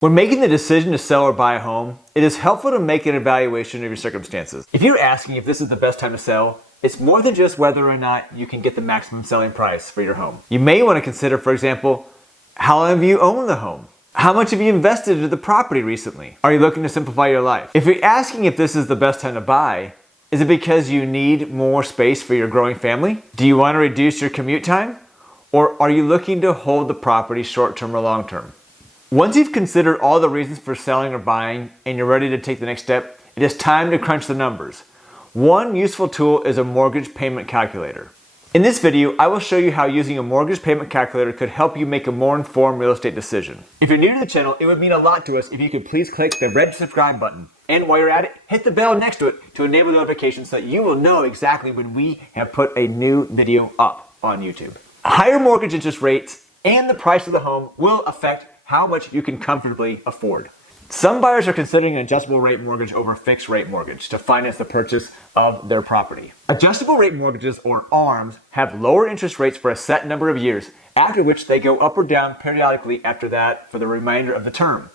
When making the decision to sell or buy a home, it is helpful to make an evaluation of your circumstances. If you're asking if this is the best time to sell, it's more than just whether or not you can get the maximum selling price for your home. You may want to consider, for example, how long have you owned the home? How much have you invested into the property recently? Are you looking to simplify your life? If you're asking if this is the best time to buy, is it because you need more space for your growing family? Do you want to reduce your commute time? Or are you looking to hold the property short-term or long-term? Once you've considered all the reasons for selling or buying and you're ready to take the next step, it is time to crunch the numbers. One useful tool is a mortgage payment calculator. In this video, I will show you how using a mortgage payment calculator could help you make a more informed real estate decision. If you're new to the channel, it would mean a lot to us if you could please click the red subscribe button. And while you're at it, hit the bell next to it to enable notifications so that you will know exactly when we have put a new video up on YouTube. Higher mortgage interest rates and the price of the home will affect how much you can comfortably afford. Some buyers are considering an adjustable rate mortgage over a fixed rate mortgage to finance the purchase of their property. Adjustable rate mortgages, or ARMs, have lower interest rates for a set number of years, after which they go up or down periodically after that for the remainder of the term.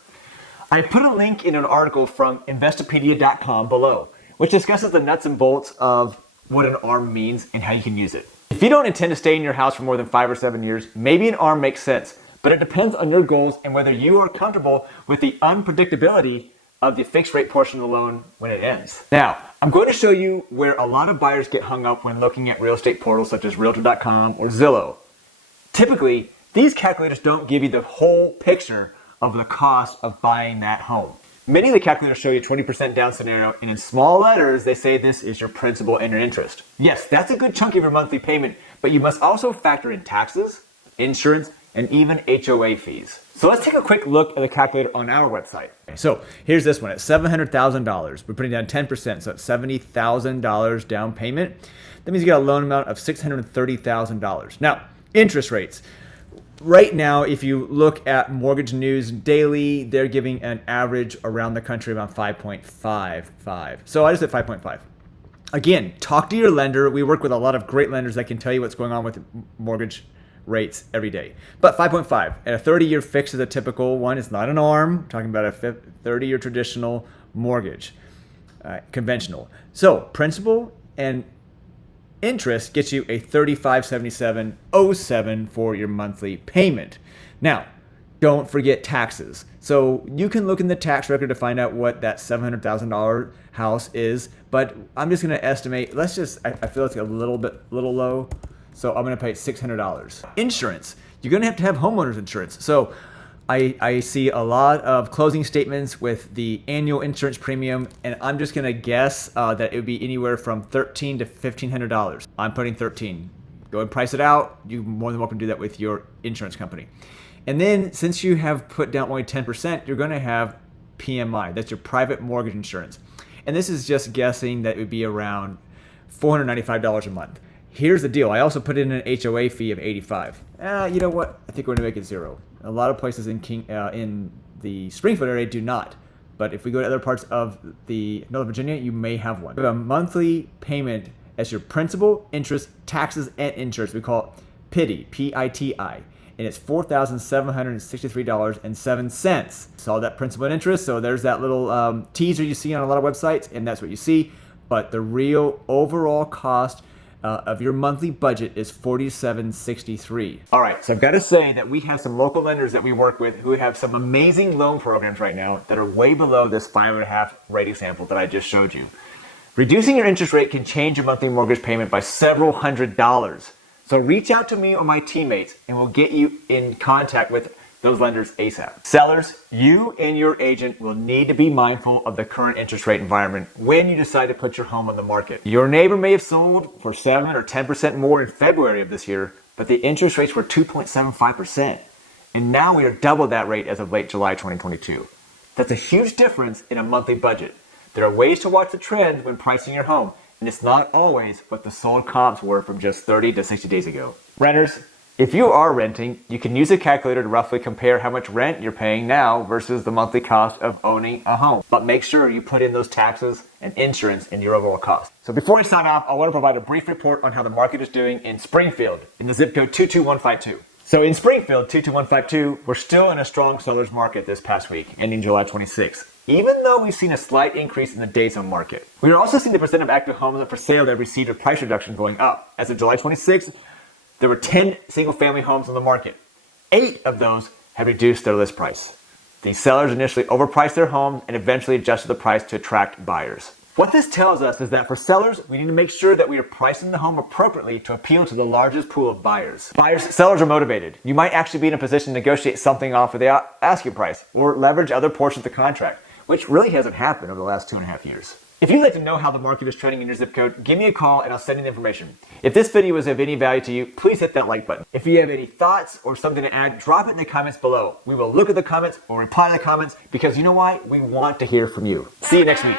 I put a link in an article from Investopedia.com below, which discusses the nuts and bolts of what an ARM means and how you can use it. If you don't intend to stay in your house for more than 5 or 7 years, maybe an ARM makes sense. But it depends on your goals and whether you are comfortable with the unpredictability of the fixed rate portion of the loan when it ends. Now, I'm going to show you where a lot of buyers get hung up when looking at real estate portals such as Realtor.com or Zillow. Typically, these calculators don't give you the whole picture of the cost of buying that home. Many of the calculators show you a 20% down scenario, and in small letters, they say this is your principal and your interest. Yes, that's a good chunk of your monthly payment, but you must also factor in taxes, insurance, and even HOA fees. So let's take a quick look at the calculator on our website. So here's this one at $700,000. We're putting down 10%, so it's $70,000 down payment. That means you got a loan amount of $630,000. Now, interest rates. Right now, if you look at Mortgage News Daily, they're giving an average around the country about 5.55. So I just said 5.5. Again, talk to your lender. We work with a lot of great lenders that can tell you what's going on with mortgage rates every day. But 5.5 and a 30-year fix is a typical one. It's not an ARM. We're talking about a 30-year traditional mortgage, conventional. So principal and interest gets you a $3577.07 for your monthly payment. Now, don't forget taxes. So you can look in the tax record to find out what that $700,000 house is. But I'm just going to estimate. I feel it's a little low. So I'm going to pay $600. Insurance. You're going to have homeowners insurance. So I see a lot of closing statements with the annual insurance premium, and I'm just going to guess that it would be anywhere from $1,300 to $1,500. I'm putting $13. Go and price it out. You're more than welcome to do that with your insurance company. And then since you have put down only 10%, you're going to have PMI. That's your private mortgage insurance. And this is just guessing that it would be around $495 a month. Here's the deal. I also put in an HOA fee of $85. You know what? I think we're going to make it $0. A lot of places in the Springfield area do not. But if we go to other parts of the Northern Virginia, you may have one. We have a monthly payment as your principal, interest, taxes, and insurance. We call it PITI, P-I-T-I. And it's $4,763.07. Saw that principal and interest. So there's that little teaser you see on a lot of websites, and that's what you see. But the real overall cost of your monthly budget is $47.63. All right, so I've got to say that we have some local lenders that we work with who have some amazing loan programs right now that are way below this 5.5 rate example that I just showed you. Reducing your interest rate can change your monthly mortgage payment by several $100s. So reach out to me or my teammates and we'll get you in contact with those lenders ASAP. Sellers, you and your agent will need to be mindful of the current interest rate environment when you decide to put your home on the market. Your neighbor may have sold for 7 or 10% more in February of this year, but the interest rates were 2.75%. And now we are double that rate as of late July 2022. That's a huge difference in a monthly budget. There are ways to watch the trends when pricing your home, and it's not always what the sold comps were from just 30 to 60 days ago. Renters, if you are renting, you can use a calculator to roughly compare how much rent you're paying now versus the monthly cost of owning a home. But make sure you put in those taxes and insurance in your overall cost. So before we sign off, I want to provide a brief report on how the market is doing in Springfield in the zip code 22152. So in Springfield, 22152, we're still in a strong seller's market this past week, ending July 26th, even though we've seen a slight increase in the days on market. We are also seeing the percent of active homes up for sale that have received a price reduction going up. As of July 26th, there were 10 single-family homes on the market. 8 of those have reduced their list price. These sellers initially overpriced their homes and eventually adjusted the price to attract buyers. What this tells us is that for sellers, we need to make sure that we are pricing the home appropriately to appeal to the largest pool of buyers. Sellers are motivated. You might actually be in a position to negotiate something off of the asking price or leverage other portions of the contract, which really hasn't happened over the last 2.5 years. If you'd like to know how the market is trending in your zip code, give me a call and I'll send you the information. If this video was of any value to you, please hit that like button. If you have any thoughts or something to add, drop it in the comments below. We will look at the comments or reply to the comments because you know why? We want to hear from you. See you next week.